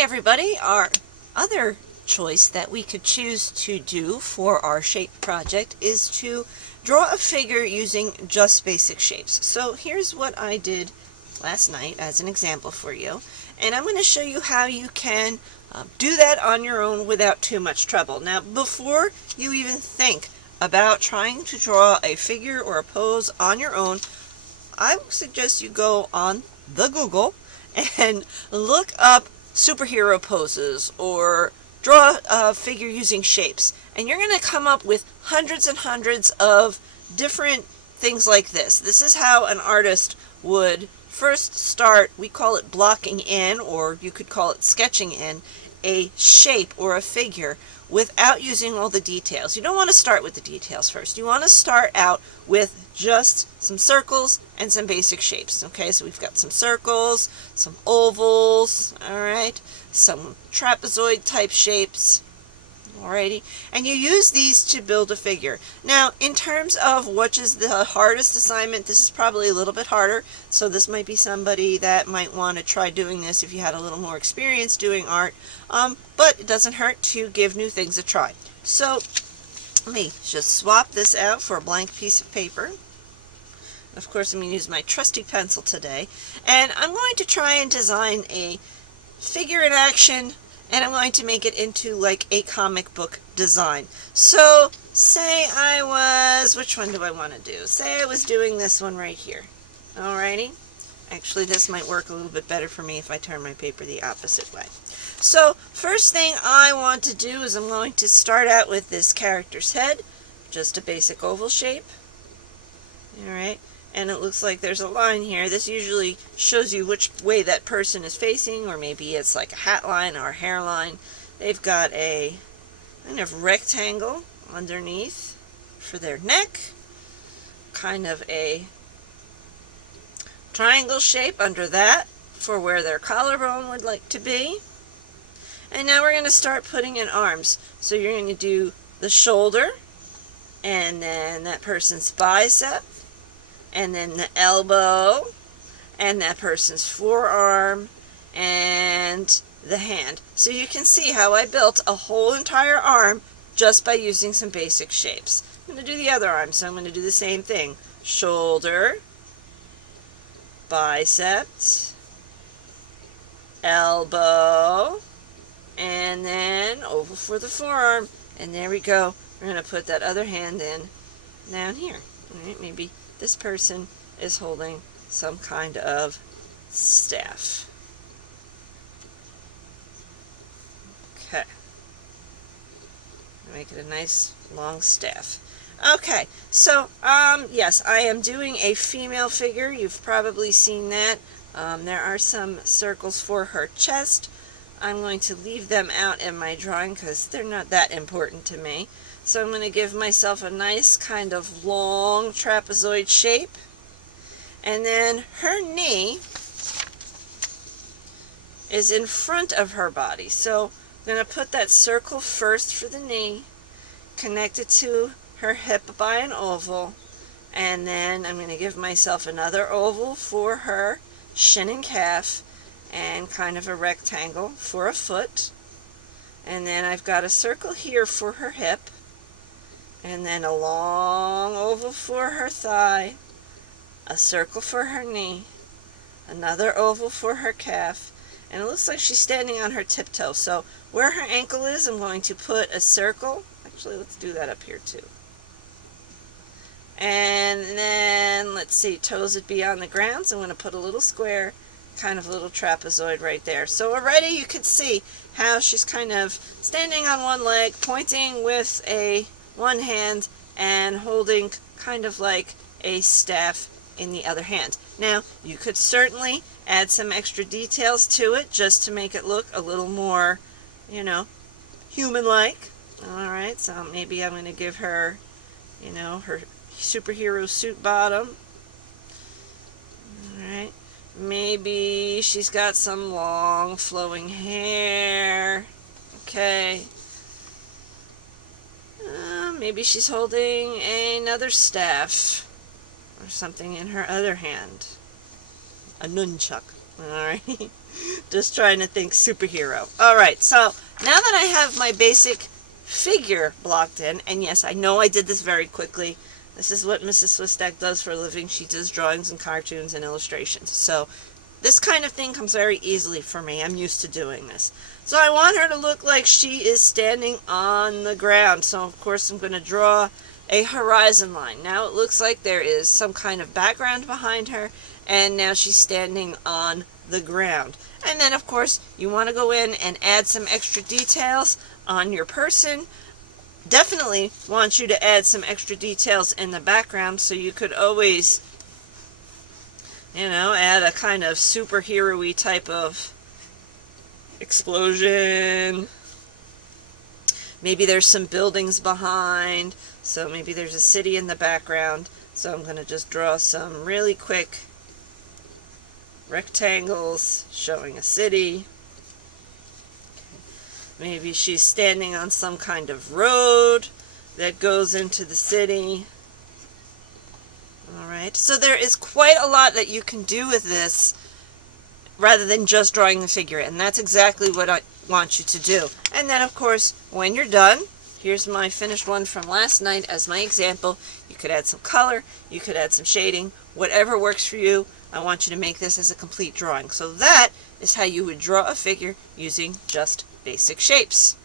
Hey everybody, our other choice that we could choose to do for our shape project is to draw a figure using just basic shapes. So here's what I did last night as an example for you, and I'm going to show you how you can do that on your own without too much trouble. Now before you even think about trying to draw a figure or a pose on your own, I would suggest you go on the Google and look up superhero poses or draw a figure using shapes, and you're going to come up with hundreds and hundreds of different things like this. This is how an artist would first start. We call it blocking in, or you could call it sketching in, a shape or a figure without using all the details. You don't want to start with the details first. You want to start out with just some circles and some basic shapes. Okay, so we've got some circles, some ovals, alright, some trapezoid type shapes, alrighty, and you use these to build a figure. Now, in terms of which is the hardest assignment, this is probably a little bit harder, so this might be somebody that might want to try doing this if you had a little more experience doing art, but it doesn't hurt to give new things a try. So, let me just swap this out for a blank piece of paper. Of course, I'm going to use my trusty pencil today, and I'm going to try and design a figure in action, and I'm going to make it into like a comic book design. So, say I was, which one do I want to do? Say I was doing this one right here. Alrighty. Actually, this might work a little bit better for me if I turn my paper the opposite way. So, first thing I want to do is I'm going to start out with this character's head, just a basic oval shape. Alright. And it looks like there's a line here. This usually shows you which way that person is facing, or maybe it's like a hat line or a hairline. They've got a kind of rectangle underneath for their neck, kind of a triangle shape under that for where their collarbone would like to be. And now we're going to start putting in arms. So you're going to do the shoulder, and then that person's bicep, and then the elbow, and that person's forearm, and the hand. So you can see how I built a whole entire arm just by using some basic shapes. I'm going to do the other arm, so I'm going to do the same thing. Shoulder, biceps, elbow, and then oval for the forearm. And there we go. We're going to put that other hand in down here. All right, maybe this person is holding some kind of staff. Okay. Make it a nice long staff. Okay, so yes, I am doing a female figure. You've probably seen that. There are some circles for her chest. I'm going to leave them out in my drawing because they're not that important to me. So I'm going to give myself a nice kind of long trapezoid shape. And then her knee is in front of her body. So I'm going to put that circle first for the knee, connect it to her hip by an oval, and then I'm going to give myself another oval for her shin and calf, and kind of a rectangle for a foot. And then I've got a circle here for her hip, and then a long oval for her thigh, a circle for her knee, another oval for her calf, and it looks like she's standing on her tiptoe. So where her ankle is, I'm going to put a circle. Actually, let's do that up here too. And then, let's see, toes would be on the ground, so I'm going to put a little square, kind of a little trapezoid right there. So already you could see how she's kind of standing on one leg, pointing with one hand, and holding kind of like a staff in the other hand. Now, you could certainly add some extra details to it just to make it look a little more, you know, human-like. Alright, so maybe I'm going to give her, you know, her superhero suit bottom. Alright, maybe she's got some long flowing hair. Okay. Maybe she's holding another staff or something in her other hand. A nunchuck. Alright. Just trying to think superhero. Alright, so now that I have my basic figure blocked in, and yes, I know I did this very quickly. This is what Mrs. Swistak does for a living. She does drawings and cartoons and illustrations. So this kind of thing comes very easily for me. I'm used to doing this. So I want her to look like she is standing on the ground. So of course I'm going to draw a horizon line. Now it looks like there is some kind of background behind her, and now she's standing on the ground. And then of course you want to go in and add some extra details on your person. Definitely want you to add some extra details in the background, so you could always, add a kind of superhero-y type of explosion. Maybe there's some buildings behind, so maybe there's a city in the background. So I'm going to just draw some really quick rectangles showing a city. Maybe she's standing on some kind of road that goes into the city. Alright, so there is quite a lot that you can do with this rather than just drawing the figure, and that's exactly what I want you to do. And then of course, when you're done, here's my finished one from last night as my example. You could add some color, you could add some shading, whatever works for you. I want you to make this as a complete drawing. So that is how you would draw a figure using just basic shapes.